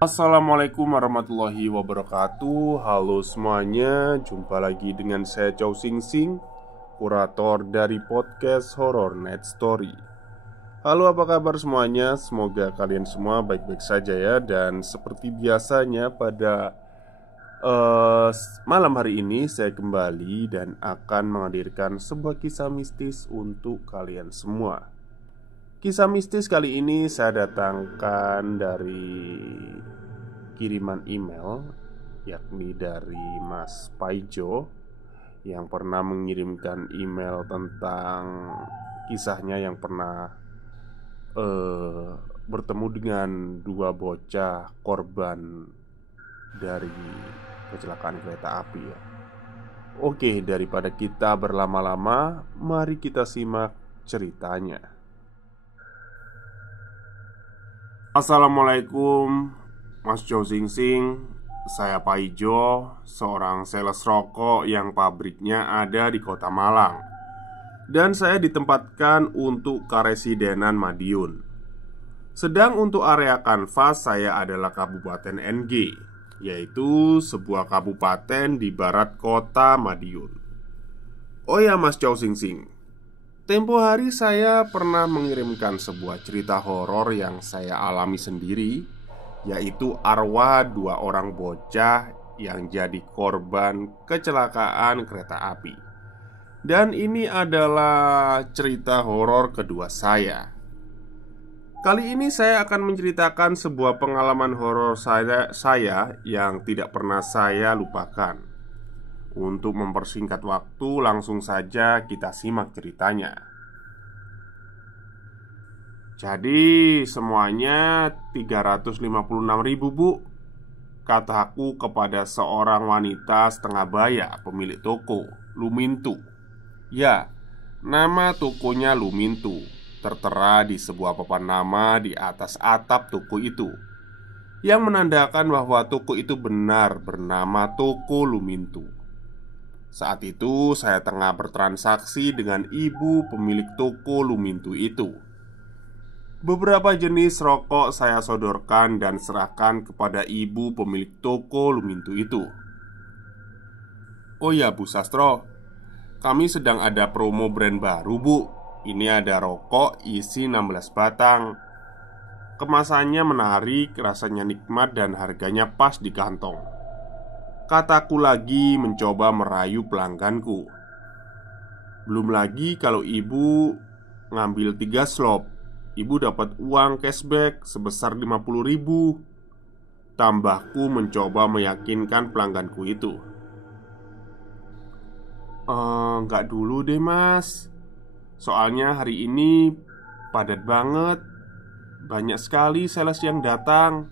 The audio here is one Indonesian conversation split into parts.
Assalamualaikum warahmatullahi wabarakatuh. Halo semuanya, jumpa lagi dengan saya Chow Sing Sing, kurator dari podcast Horror Night Story. Halo, apa kabar semuanya? Semoga kalian semua baik-baik saja ya. Dan seperti biasanya pada malam hari ini saya kembali dan akan menghadirkan sebuah kisah mistis untuk kalian semua. Kisah mistis kali ini saya datangkan dari kiriman email, yakni dari Mas Paijo, yang pernah mengirimkan email tentang kisahnya yang pernah bertemu dengan dua bocah korban dari kecelakaan kereta api ya. Oke, daripada kita berlama-lama, mari kita simak ceritanya. Assalamualaikum Mas Chow Sing Sing. Saya Paijo, seorang sales rokok yang pabriknya ada di kota Malang. Dan saya ditempatkan untuk karesidenan Madiun. Sedang untuk area kanvas saya adalah Kabupaten NG, yaitu sebuah kabupaten di barat kota Madiun. Oh ya Mas Chow Sing Sing, tempo hari saya pernah mengirimkan sebuah cerita horor yang saya alami sendiri, yaitu arwah dua orang bocah yang jadi korban kecelakaan kereta api. Dan ini adalah cerita horor kedua saya. Kali ini saya akan menceritakan sebuah pengalaman horor saya yang tidak pernah saya lupakan. Untuk mempersingkat waktu, langsung saja kita simak ceritanya. Jadi semuanya 356.000 bu, kataku kepada seorang wanita setengah baya pemilik toko, Lumintu. Ya, nama tokonya Lumintu tertera di sebuah papan nama di atas atap toko itu, yang menandakan bahwa toko itu benar bernama Toko Lumintu. Saat itu saya tengah bertransaksi dengan ibu pemilik toko Lumintu itu. Beberapa jenis rokok saya sodorkan dan serahkan kepada ibu pemilik toko Lumintu itu. Oh ya Bu Sastro, kami sedang ada promo brand baru bu. Ini ada rokok isi 16 batang. Kemasannya menarik, rasanya nikmat dan harganya pas di kantong, kataku lagi mencoba merayu pelangganku. Belum lagi kalau ibu ngambil 3 slop, ibu dapat uang cashback sebesar 50.000. Tambahku mencoba meyakinkan pelangganku itu. Enggak dulu deh mas, soalnya hari ini padat banget. Banyak sekali sales yang datang,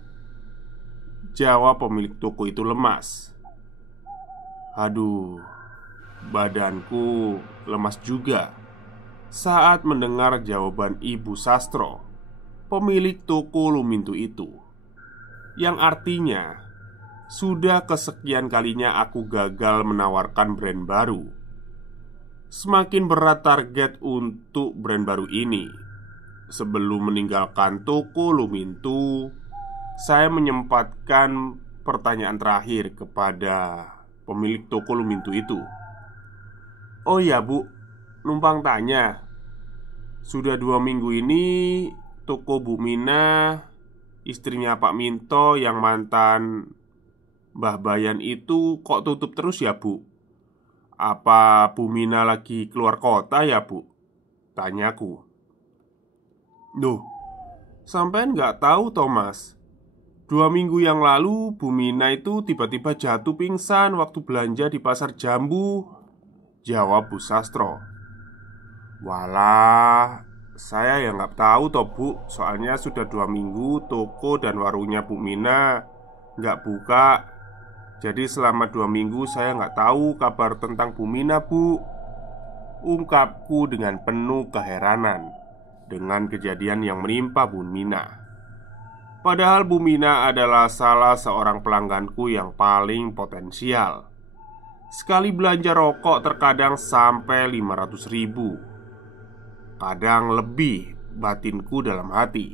jawab pemilik toko itu lemas. Aduh, badanku lemas juga saat mendengar jawaban Ibu Sastro, pemilik toko Lumintu itu, yang artinya sudah kesekian kalinya aku gagal menawarkan brand baru. Semakin berat target untuk brand baru ini. Sebelum meninggalkan toko Lumintu, saya menyempatkan pertanyaan terakhir kepada pemilik toko Lumintu itu. Oh ya bu, numpang tanya, sudah 2 minggu ini toko Bu Mina, istrinya Pak Minto yang mantan Mbah Bayan itu kok tutup terus ya bu? Apa Bu Mina lagi keluar kota ya bu? Tanyaku. Duh, sampean nggak tahu Thomas, 2 minggu yang lalu Bu Mina itu tiba-tiba jatuh pingsan waktu belanja di pasar Jambu, jawab Bu Sastro. Walah, saya ya nggak tahu toh bu, soalnya sudah 2 minggu toko dan warungnya Bu Mina nggak buka. Jadi selama 2 minggu saya nggak tahu kabar tentang Bu Mina bu, ungkapku dengan penuh keheranan dengan kejadian yang menimpa Bu Mina. Padahal Bu Mina adalah salah seorang pelangganku yang paling potensial. Sekali belanja rokok terkadang sampai 500.000, kadang lebih, batinku dalam hati.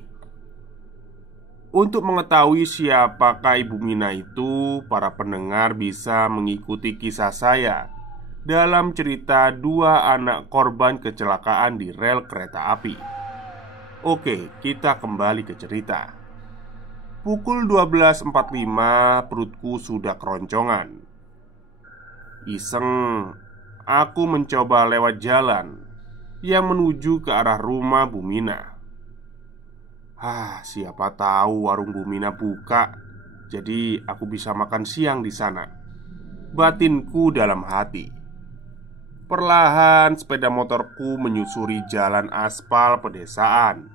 Untuk mengetahui siapakah Ibu Mina itu, para pendengar bisa mengikuti kisah saya dalam cerita dua anak korban kecelakaan di rel kereta api. Oke, kita kembali ke cerita. Pukul 12.45 perutku sudah keroncongan. Iseng, aku mencoba lewat jalan yang menuju ke arah rumah Bu Mina. Siapa tahu warung Bu Mina buka, jadi aku bisa makan siang di sana. Batinku dalam hati. Perlahan sepeda motorku menyusuri jalan aspal pedesaan.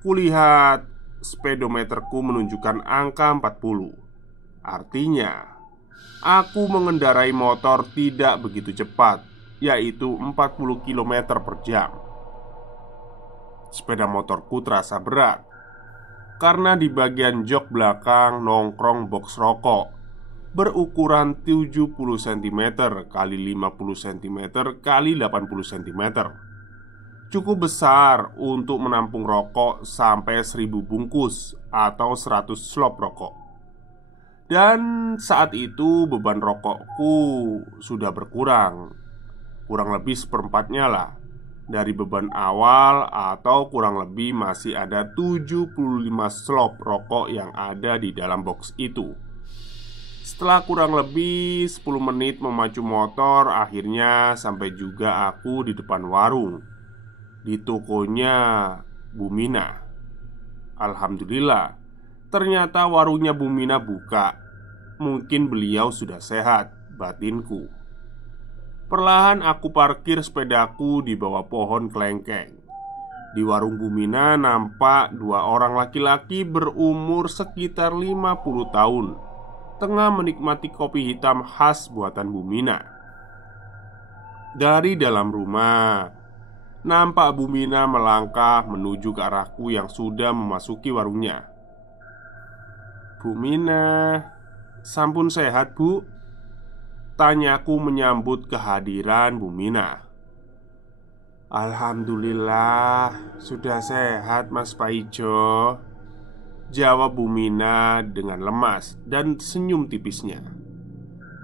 Kulihat speedometerku menunjukkan angka 40. Artinya, aku mengendarai motor tidak begitu cepat, yaitu 40 km per jam. Sepeda motorku terasa berat karena di bagian jok belakang nongkrong box rokok berukuran 70 cm kali 50 cm kali 80 cm. Cukup besar untuk menampung rokok sampai 1000 bungkus atau 100 slop rokok. Dan saat itu beban rokokku sudah berkurang, kurang lebih seperempatnya lah dari beban awal, atau kurang lebih masih ada 75 slop rokok yang ada di dalam box itu. Setelah kurang lebih 10 menit memacu motor, akhirnya sampai juga aku di depan warung, di tokonya Bu Mina. Alhamdulillah, ternyata warungnya Bu Mina buka. Mungkin beliau sudah sehat, batinku. Perlahan aku parkir sepedaku di bawah pohon kelengkeng. Di warung Bu Mina nampak dua orang laki-laki berumur sekitar 50 tahun tengah menikmati kopi hitam khas buatan Bu Mina. Dari dalam rumah, nampak Bu Mina melangkah menuju ke arahku yang sudah memasuki warungnya. "Bu Mina, sampun sehat, Bu?" tanyaku menyambut kehadiran Bu Mina. "Alhamdulillah, sudah sehat Mas Paijo," jawab Bu Mina dengan lemas dan senyum tipisnya.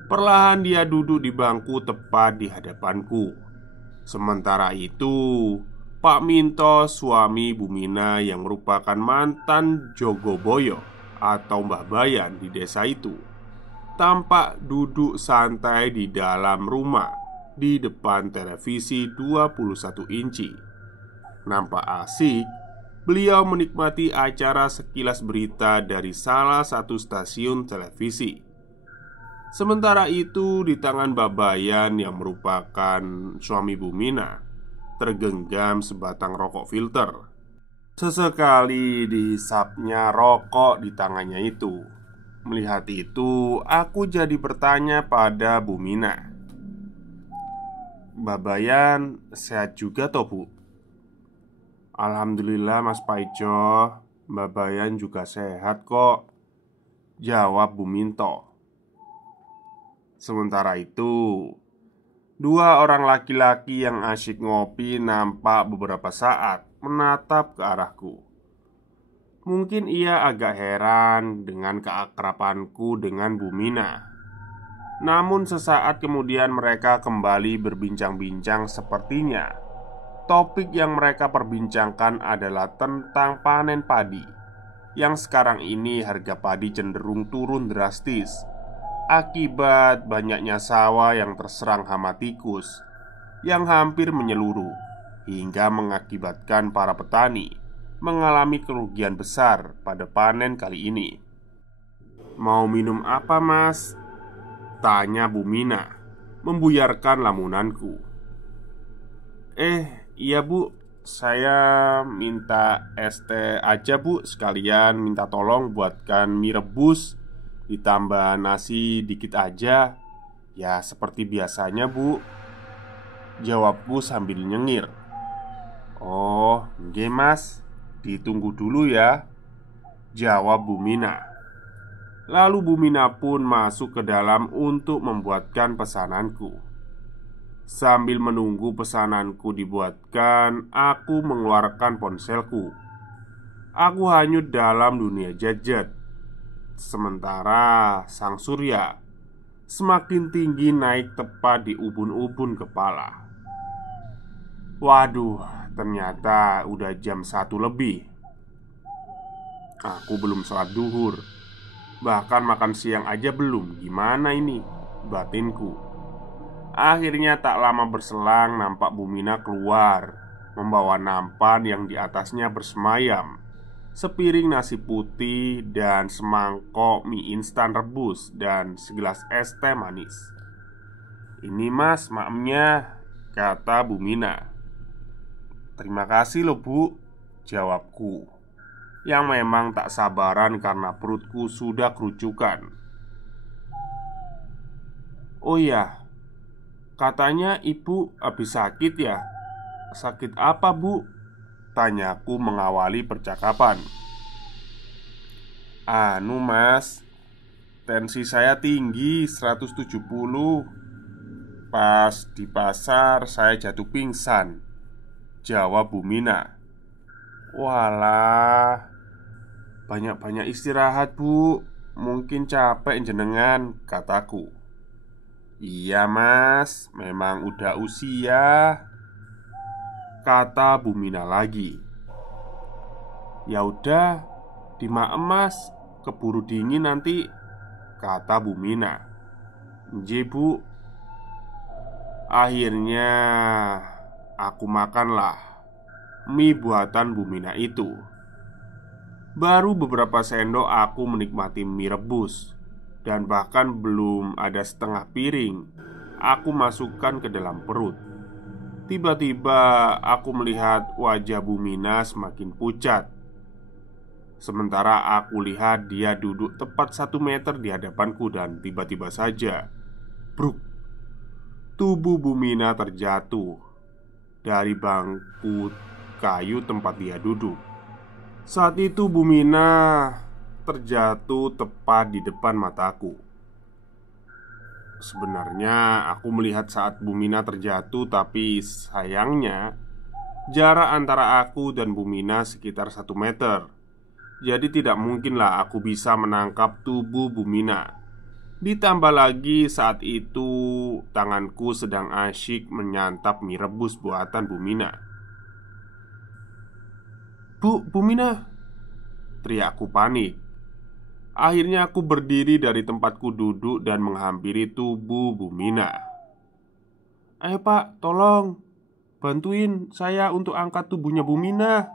Perlahan dia duduk di bangku tepat di hadapanku. Sementara itu, Pak Minto, suami Bu Mina yang merupakan mantan Jogoboyo atau Mbah Bayan di desa itu, tampak duduk santai di dalam rumah di depan televisi 21 inci. Nampak asik. Beliau menikmati acara sekilas berita dari salah satu stasiun televisi. Sementara itu, di tangan Mbah Bayan yang merupakan suami Bu Mina tergenggam sebatang rokok filter. Sesekali dihisapnya rokok di tangannya itu. Melihat itu, aku jadi bertanya pada Bu Mina, "Mbak Bayan sehat juga toh, Bu?" "Alhamdulillah Mas Paijo, Mbak Bayan juga sehat kok," jawab Bu Minto. Sementara itu, dua orang laki-laki yang asyik ngopi nampak beberapa saat menatap ke arahku. Mungkin ia agak heran dengan keakrabanku dengan Bu Mina. Namun sesaat kemudian mereka kembali berbincang-bincang. Sepertinya topik yang mereka perbincangkan adalah tentang panen padi, yang sekarang ini harga padi cenderung turun drastis akibat banyaknya sawah yang terserang hama tikus yang hampir menyeluruh, hingga mengakibatkan para petani mengalami kerugian besar pada panen kali ini. "Mau minum apa, Mas?" tanya Bu Mina, membuyarkan lamunanku. Iya Bu, saya minta es teh aja Bu, sekalian minta tolong buatkan mie rebus ditambah nasi dikit aja. Ya seperti biasanya Bu, jawabku sambil nyengir. "Oh, nggih Mas, ditunggu dulu ya," jawab Bu Mina. Lalu Bu Mina pun masuk ke dalam untuk membuatkan pesananku. Sambil menunggu pesananku dibuatkan, aku mengeluarkan ponselku. Aku hanyut dalam dunia jajet. Sementara sang surya semakin tinggi naik tepat di ubun-ubun kepala. Waduh, ternyata udah jam 1 lebih. Aku belum sholat duhur. Bahkan makan siang aja belum. Gimana ini? Batinku. Akhirnya tak lama berselang nampak Bumina keluar, membawa nampan yang di atasnya bersemayam sepiring nasi putih dan semangkok mie instan rebus dan segelas es teh manis. "Ini mas, maemnya," kata Bumina. "Terima kasih loh bu," jawabku, yang memang tak sabaran karena perutku sudah kerucukan. "Oh ya, katanya ibu habis sakit ya? Sakit apa bu?" tanyaku mengawali percakapan. "Anu mas, tensi saya tinggi 170. Pas di pasar saya jatuh pingsan," jawab Bumina. "Walah, banyak-banyak istirahat bu. Mungkin capek jenengan," kataku. "Iya mas, memang udah usia," kata Bumina lagi. "Ya udah, dimaem mas, keburu dingin nanti," kata Bumina. "Nggih bu." Akhirnya aku makanlah mie buatan Bumina itu. Baru beberapa sendok aku menikmati mie rebus. Dan bahkan belum ada setengah piring aku masukkan ke dalam perut. Tiba-tiba aku melihat wajah Bumina semakin pucat. Sementara aku lihat dia duduk tepat 1 meter di hadapanku. Dan tiba-tiba saja, bruk, tubuh Bumina terjatuh dari bangku kayu tempat dia duduk. Saat itu Bumina terjatuh tepat di depan mataku. Sebenarnya aku melihat saat Bumina terjatuh, tapi sayangnya jarak antara aku dan Bumina sekitar 1 meter. Jadi tidak mungkinlah aku bisa menangkap tubuh Bumina. Ditambah lagi saat itu tanganku sedang asyik menyantap mie rebus buatan Bumina. Bumina!" teriakku panik. Akhirnya aku berdiri dari tempatku duduk dan menghampiri tubuh Bumina. "Ayo pak, tolong bantuin saya untuk angkat tubuhnya Bumina,"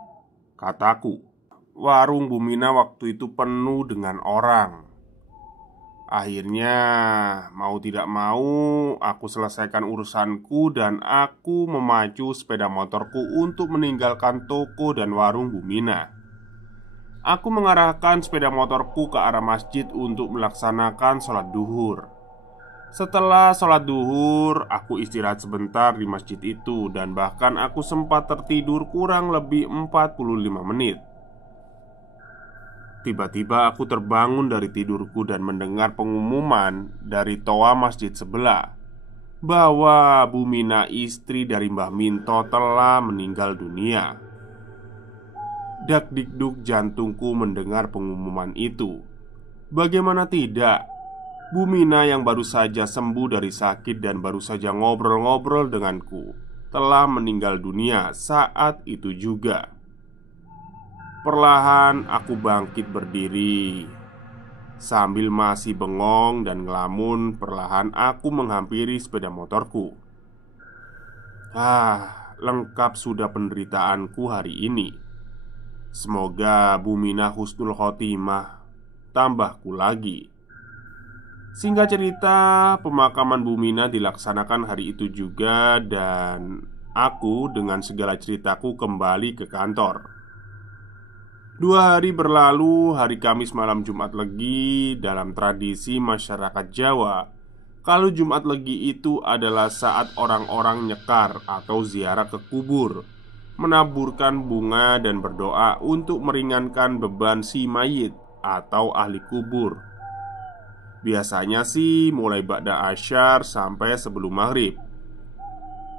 kataku. Warung Bumina waktu itu penuh dengan orang. Akhirnya mau tidak mau aku selesaikan urusanku dan aku memacu sepeda motorku untuk meninggalkan toko dan warung Bumina. Aku mengarahkan sepeda motorku ke arah masjid untuk melaksanakan sholat duhur. Setelah sholat duhur, aku istirahat sebentar di masjid itu. Dan bahkan aku sempat tertidur kurang lebih 45 menit. Tiba-tiba aku terbangun dari tidurku dan mendengar pengumuman dari toa masjid sebelah bahwa Bumina, istri dari Mbah Minto, telah meninggal dunia. Dak-dikduk jantungku mendengar pengumuman itu. Bagaimana tidak, Bumina yang baru saja sembuh dari sakit dan baru saja ngobrol-ngobrol denganku telah meninggal dunia saat itu juga. Perlahan aku bangkit berdiri. Sambil masih bengong dan ngelamun, perlahan aku menghampiri sepeda motorku. Lengkap sudah penderitaanku hari ini. Semoga Bumina husnul khotimah, tambahku lagi. Singkat cerita, pemakaman Bumina dilaksanakan hari itu juga. Dan aku dengan segala ceritaku kembali ke kantor. 2 hari berlalu, hari Kamis malam Jumat Legi. Dalam tradisi masyarakat Jawa, kalau Jumat Legi itu adalah saat orang-orang nyekar atau ziarah ke kubur, menaburkan bunga dan berdoa untuk meringankan beban si mayit atau ahli kubur. Biasanya sih mulai ba'da asyar sampai sebelum maghrib.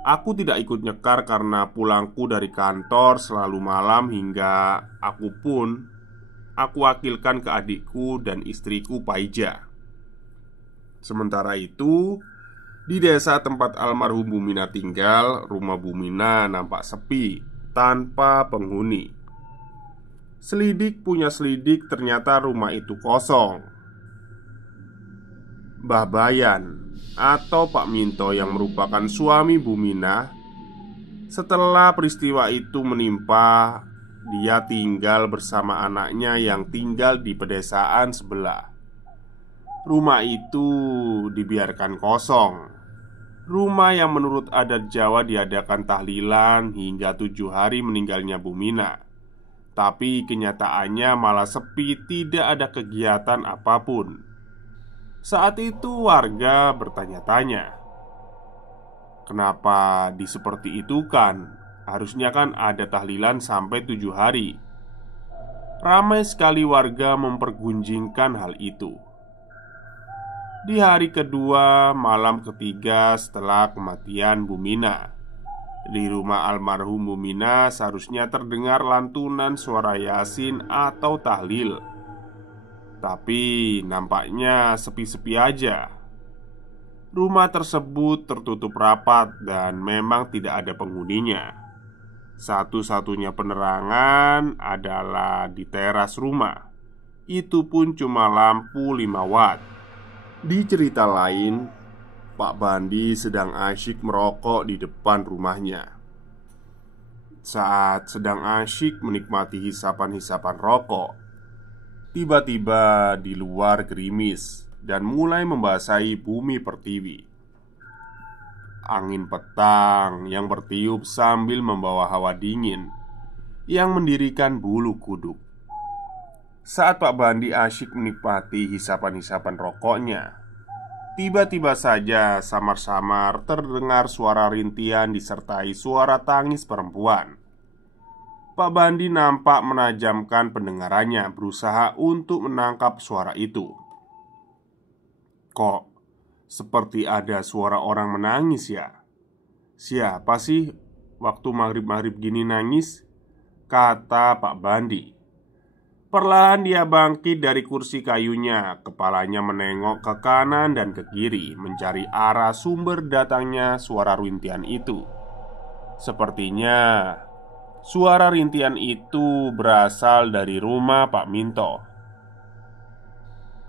Aku tidak ikut nyekar karena pulangku dari kantor selalu malam hingga aku wakilkan ke adikku dan istriku Paija. Sementara itu, di desa tempat almarhum Bumina tinggal, rumah Bumina nampak sepi tanpa penghuni. Selidik punya selidik, ternyata rumah itu kosong. Mbah Bayan atau Pak Minto yang merupakan suami Bumina, setelah peristiwa itu menimpa, dia tinggal bersama anaknya yang tinggal di pedesaan sebelah. Rumah itu dibiarkan kosong. Rumah yang menurut adat Jawa diadakan tahlilan hingga 7 hari meninggalnya Bumina. Tapi kenyataannya malah sepi, tidak ada kegiatan apapun. Saat itu warga bertanya-tanya, kenapa seperti itu kan? Harusnya kan ada tahlilan sampai 7 hari. Ramai sekali warga mempergunjingkan hal itu. Di hari kedua, malam ketiga setelah kematian Bumina, di rumah almarhum Bumina seharusnya terdengar lantunan suara Yasin atau tahlil. Tapi nampaknya sepi-sepi aja. Rumah tersebut tertutup rapat dan memang tidak ada penghuninya. Satu-satunya penerangan adalah di teras rumah. Itu pun cuma lampu 5 watt. Di cerita lain, Pak Bandi sedang asyik merokok di depan rumahnya. Saat sedang asyik menikmati hisapan-hisapan rokok, tiba-tiba di luar gerimis dan mulai membasahi bumi pertiwi. Angin petang yang bertiup sambil membawa hawa dingin yang mendirikan bulu kuduk. Saat Pak Bandi asyik menikmati hisapan-hisapan rokoknya, tiba-tiba saja samar-samar terdengar suara rintihan disertai suara tangis perempuan. Pak Bandi nampak menajamkan pendengarannya, berusaha untuk menangkap suara itu. Kok seperti ada suara orang menangis ya? Siapa sih waktu maghrib-maghrib gini nangis? Kata Pak Bandi. Perlahan dia bangkit dari kursi kayunya. Kepalanya menengok ke kanan dan ke kiri, mencari arah sumber datangnya suara rintihan itu. Sepertinya suara rintihan itu berasal dari rumah Pak Minto.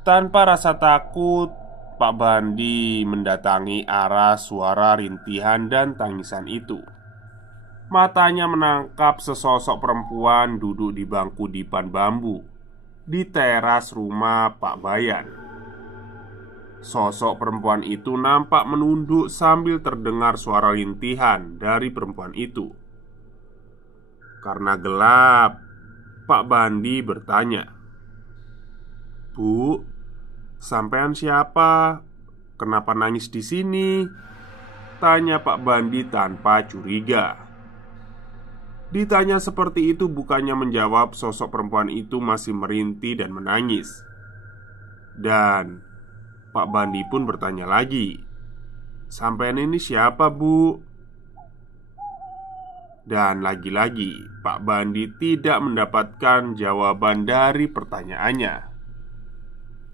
Tanpa rasa takut, Pak Bandi mendatangi arah suara rintihan dan tangisan itu. Matanya menangkap sesosok perempuan duduk di bangku dipan bambu di teras rumah Pak Bayan. Sosok perempuan itu nampak menunduk sambil terdengar suara rintihan dari perempuan itu. Karena gelap, Pak Bandi bertanya, "Bu, sampean siapa? Kenapa nangis di sini?" tanya Pak Bandi tanpa curiga. Ditanya seperti itu, bukannya menjawab, sosok perempuan itu masih merintih dan menangis. Dan Pak Bandi pun bertanya lagi, "Sampean ini siapa, Bu?" Dan lagi-lagi Pak Bandi tidak mendapatkan jawaban dari pertanyaannya.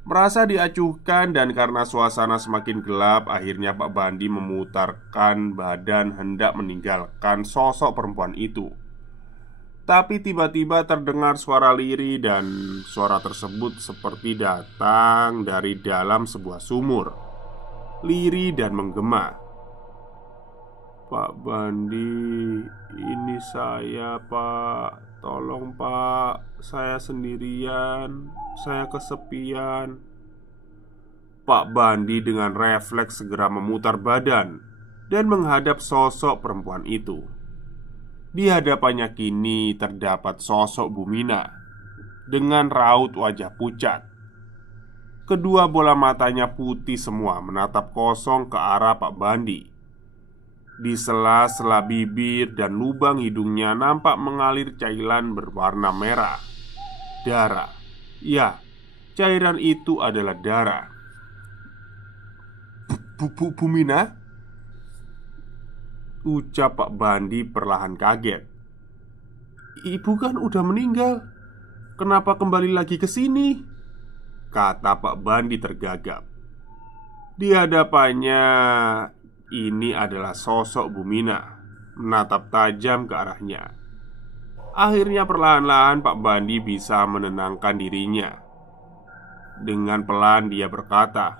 Merasa diacuhkan dan karena suasana semakin gelap, akhirnya Pak Bandi memutarkan badan hendak meninggalkan sosok perempuan itu. Tapi tiba-tiba terdengar suara lirih dan suara tersebut seperti datang dari dalam sebuah sumur. Lirih dan menggema. "Pak Bandi, ini saya, Pak. Tolong, Pak. Saya sendirian. Saya kesepian." Pak Bandi dengan refleks segera memutar badan dan menghadap sosok perempuan itu. Di hadapannya kini terdapat sosok Bumina dengan raut wajah pucat. Kedua bola matanya putih semua, menatap kosong ke arah Pak Bandi. Di sela-sela bibir dan lubang hidungnya nampak mengalir cairan berwarna merah. Darah. Ya, cairan itu adalah darah. Bumina? ucap Pak Bandi perlahan kaget. "Ibu kan udah meninggal. Kenapa kembali lagi ke sini?" kata Pak Bandi tergagap. Di hadapannya ini adalah sosok Bu Mina menatap tajam ke arahnya. Akhirnya perlahan-lahan Pak Bandi bisa menenangkan dirinya. Dengan pelan dia berkata,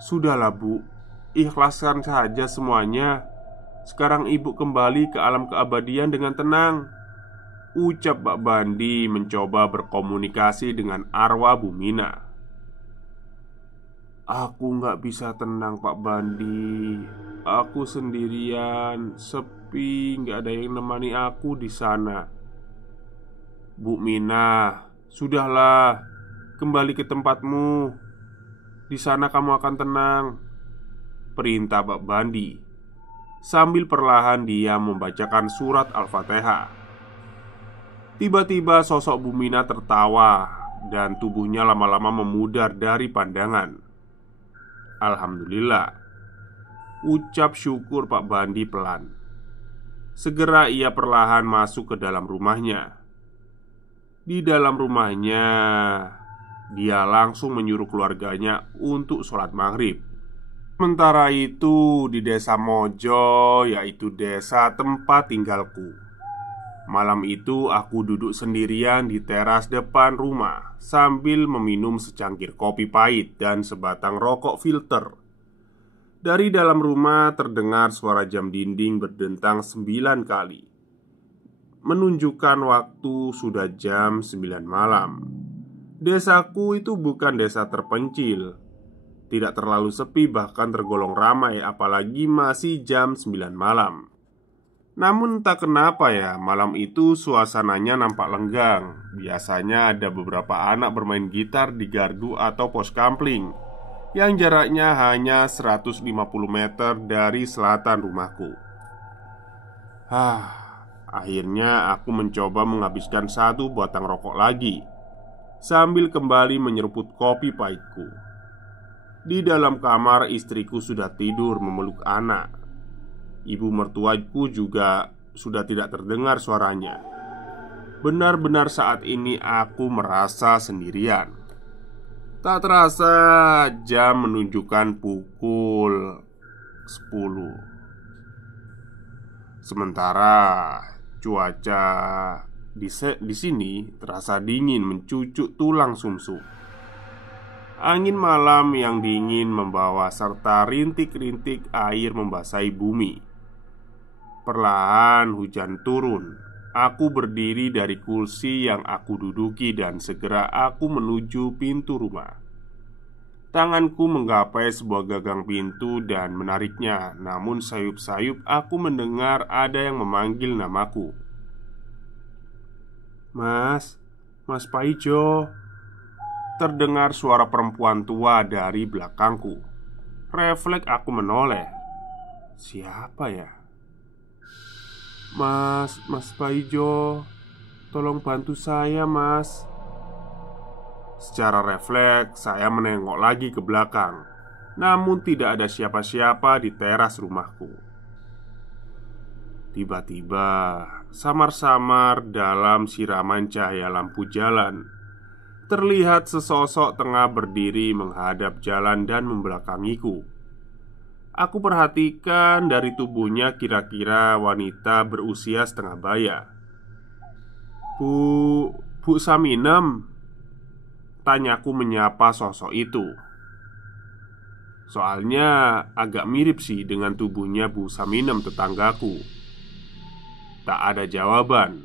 "Sudahlah Bu, ikhlaskan saja semuanya. Sekarang ibu kembali ke alam keabadian dengan tenang," ucap Pak Bandi mencoba berkomunikasi dengan arwah Bu Mina. "Aku nggak bisa tenang Pak Bandi. Aku sendirian, sepi, nggak ada yang nemani aku di sana." "Bu Mina, sudahlah, kembali ke tempatmu. Di sana kamu akan tenang," perintah Pak Bandi. Sambil perlahan dia membacakan surat Al-Fatihah. Tiba-tiba sosok Bu Mina tertawa dan tubuhnya lama-lama memudar dari pandangan. "Alhamdulillah," ucap syukur Pak Bandi pelan. Segera ia perlahan masuk ke dalam rumahnya. Di dalam rumahnya, dia langsung menyuruh keluarganya untuk sholat maghrib. Sementara itu di desa Mojo, yaitu desa tempat tinggalku, malam itu aku duduk sendirian di teras depan rumah sambil meminum secangkir kopi pahit dan sebatang rokok filter. Dari dalam rumah terdengar suara jam dinding berdentang 9 kali, menunjukkan waktu sudah jam 9 malam. Desaku itu bukan desa terpencil, tidak terlalu sepi, bahkan tergolong ramai, apalagi masih jam 9 malam. Namun entah kenapa ya, malam itu suasananya nampak lenggang. Biasanya ada beberapa anak bermain gitar di gardu atau pos kampling yang jaraknya hanya 150 meter dari selatan rumahku. Akhirnya aku mencoba menghabiskan satu batang rokok lagi sambil kembali menyeruput kopi pahitku. Di dalam kamar istriku sudah tidur memeluk anak. Ibu mertuaku juga sudah tidak terdengar suaranya. Benar-benar saat ini aku merasa sendirian. Tak terasa jam menunjukkan pukul 10. Sementara cuaca di sini terasa dingin mencucuk tulang sumsum. Angin malam yang dingin membawa serta rintik-rintik air membasahi bumi. Perlahan hujan turun. Aku berdiri dari kursi yang aku duduki dan segera aku menuju pintu rumah. Tanganku menggapai sebuah gagang pintu dan menariknya. Namun sayup-sayup aku mendengar ada yang memanggil namaku. Mas Paijo." Terdengar suara perempuan tua dari belakangku. Refleks aku menoleh. Siapa ya? Mas Paijo, tolong bantu saya, Mas." Secara refleks saya menengok lagi ke belakang. Namun tidak ada siapa-siapa di teras rumahku. Tiba-tiba, samar-samar dalam siraman cahaya lampu jalan, terlihat sesosok tengah berdiri menghadap jalan dan membelakangiku. Aku perhatikan dari tubuhnya kira-kira wanita berusia setengah baya. Bu Saminem?" tanyaku menyapa sosok itu. Soalnya agak mirip sih dengan tubuhnya Bu Saminem tetanggaku. Tak ada jawaban.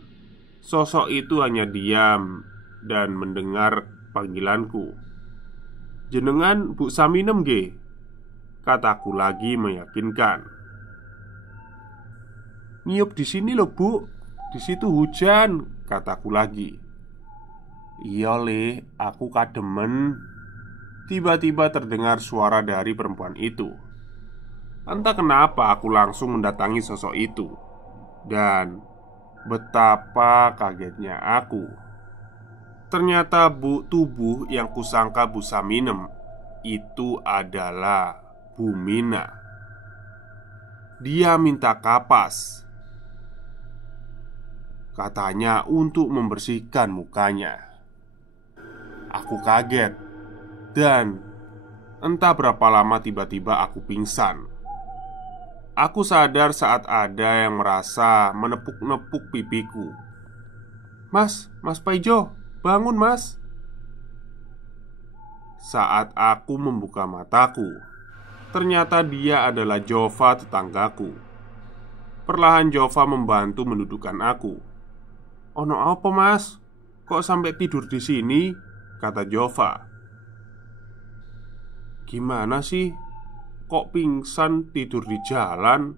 Sosok itu hanya diam dan mendengar panggilanku. "Jenengan Bu Saminem nggih?" kataku lagi meyakinkan. "Nyiup di sini loh Bu, di situ hujan," kataku lagi. "Iya Le, aku kademen." Tiba-tiba terdengar suara dari perempuan itu. Entah kenapa aku langsung mendatangi sosok itu. Dan betapa kagetnya aku. Ternyata tubuh yang kusangka Bu Saminem itu adalah Bu Mina. Dia minta kapas, katanya untuk membersihkan mukanya. Aku kaget dan entah berapa lama tiba-tiba aku pingsan. Aku sadar saat ada yang merasa menepuk-nepuk pipiku. Mas Paijo, bangun mas." Saat aku membuka mataku, ternyata dia adalah Jova, tetanggaku. Perlahan Jova membantu mendudukkan aku. "Ono apa mas? Kok sampai tidur di sini?" kata Jova. "Gimana sih? Kok pingsan tidur di jalan?"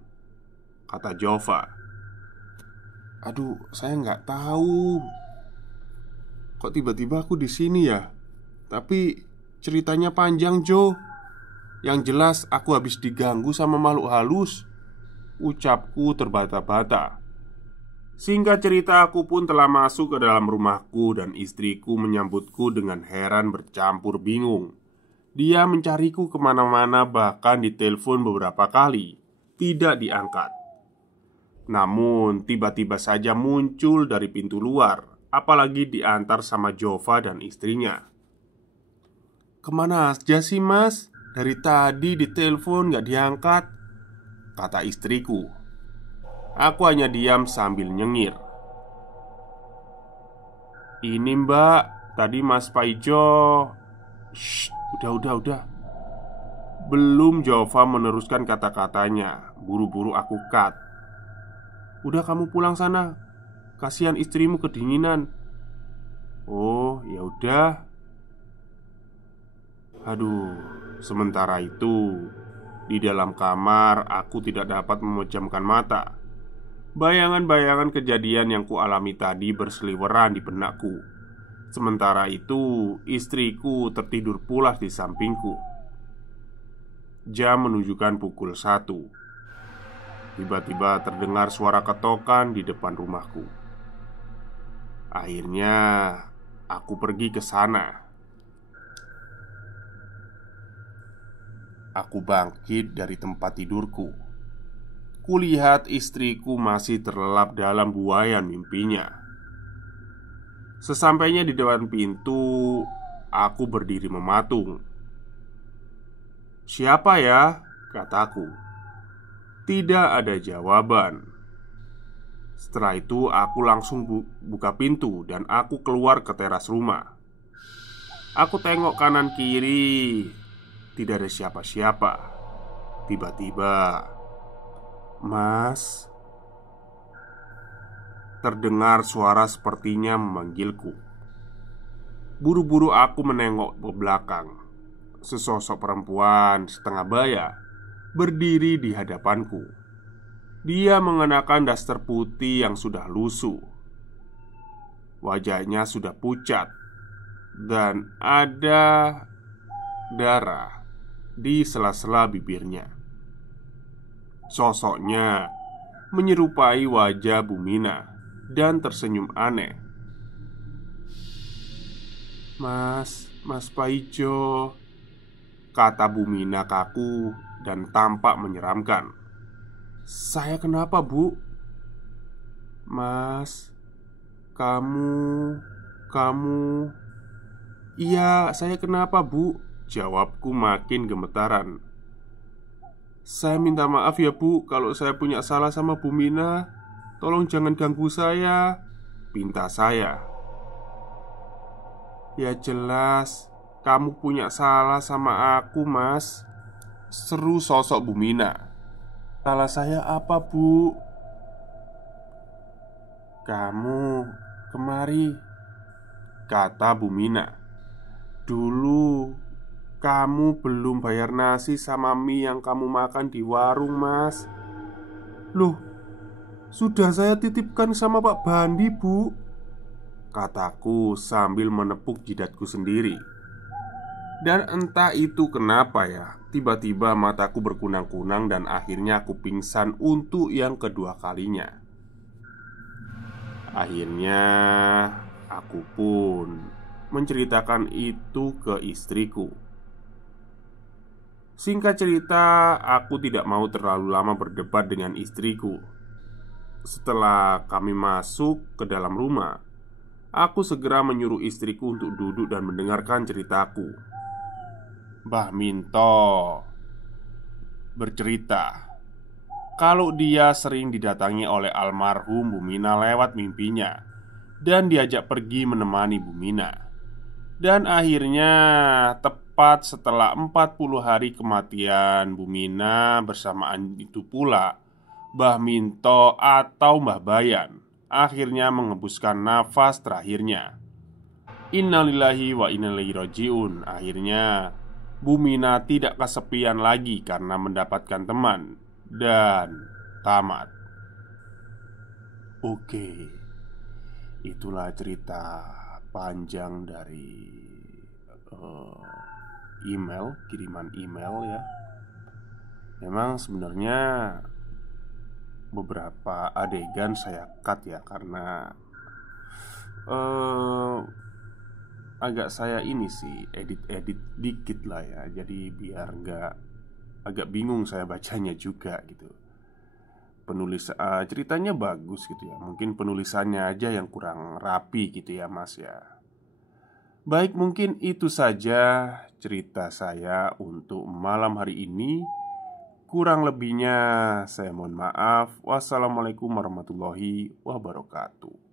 kata Jova. "Aduh, saya nggak tahu. Kok tiba-tiba aku di sini ya? Tapi ceritanya panjang, Jo. Yang jelas aku habis diganggu sama makhluk halus," ucapku terbata-bata. Singkat cerita, aku pun telah masuk ke dalam rumahku dan istriku menyambutku dengan heran bercampur bingung. Dia mencariku kemana-mana, bahkan ditelepon beberapa kali, tidak diangkat. Namun tiba-tiba saja muncul dari pintu luar, apalagi diantar sama Jova dan istrinya. "Kemana aja sih mas? Dari tadi ditelepon gak diangkat," kata istriku. Aku hanya diam sambil nyengir. "Ini mbak, tadi mas Paijo." "Shh, udah." Belum Jova meneruskan kata-katanya, buru-buru aku cut. "Udah kamu pulang sana. Kasihan istrimu kedinginan." "Oh, ya udah." Aduh, sementara itu di dalam kamar aku tidak dapat memejamkan mata. Bayangan-bayangan kejadian yang kualami tadi berseliweran di benakku. Sementara itu, istriku tertidur pulas di sampingku. Jam menunjukkan pukul 1. Tiba-tiba terdengar suara ketokan di depan rumahku. Akhirnya, aku pergi ke sana. Aku bangkit dari tempat tidurku. Kulihat istriku masih terlelap dalam buaian mimpinya. Sesampainya di depan pintu, aku berdiri mematung. "Siapa ya?" kataku. Tidak ada jawaban. Setelah itu aku langsung buka pintu dan aku keluar ke teras rumah. Aku tengok kanan kiri, tidak ada siapa-siapa. Tiba-tiba, "Mas," terdengar suara sepertinya memanggilku. Buru-buru aku menengok ke belakang. Sesosok perempuan setengah baya berdiri di hadapanku. Dia mengenakan daster putih yang sudah lusuh. Wajahnya sudah pucat dan ada darah di sela-sela bibirnya. Sosoknya menyerupai wajah Bumina dan tersenyum aneh. Mas Paijo," kata Bumina kaku dan tampak menyeramkan. "Saya kenapa, Bu?" "Mas, kamu Iya, saya kenapa, Bu?" jawabku makin gemetaran. "Saya minta maaf ya, Bu, kalau saya punya salah sama Bu Mina. Tolong jangan ganggu saya," pinta saya. "Ya jelas, kamu punya salah sama aku, Mas," seru sosok Bu Mina. "Salah saya apa, Bu?" "Kamu kemari," kata Bu Mina. "Dulu kamu belum bayar nasi sama mie yang kamu makan di warung, Mas." "Loh, sudah saya titipkan sama Pak Bandi, Bu," kataku sambil menepuk jidatku sendiri. Dan entah itu kenapa ya, tiba-tiba mataku berkunang-kunang dan akhirnya aku pingsan untuk yang kedua kalinya. Akhirnya aku pun menceritakan itu ke istriku. Singkat cerita, aku tidak mau terlalu lama berdebat dengan istriku. Setelah kami masuk ke dalam rumah, aku segera menyuruh istriku untuk duduk dan mendengarkan ceritaku. Mbah Minto bercerita kalau dia sering didatangi oleh almarhum Bu Mina lewat mimpinya dan diajak pergi menemani Bu Mina. Dan akhirnya tepat setelah 40 hari kematian Bu Mina, bersamaan itu pula Mbah Minto atau Mbah Bayan akhirnya mengembuskan nafas terakhirnya. Innalillahi wa inna ilaihi rajiun. Akhirnya Bumina tidak kesepian lagi karena mendapatkan teman dan tamat. Oke, itulah cerita panjang dari kiriman email ya. Memang sebenarnya beberapa adegan saya cut ya karena eh, agak saya ini sih edit-edit dikit lah ya. Jadi biar nggak agak bingung saya bacanya juga gitu. Ceritanya bagus gitu ya. Mungkin penulisannya aja yang kurang rapi gitu ya Mas ya. Baik, mungkin itu saja cerita saya untuk malam hari ini. Kurang lebihnya saya mohon maaf. Wassalamualaikum warahmatullahi wabarakatuh.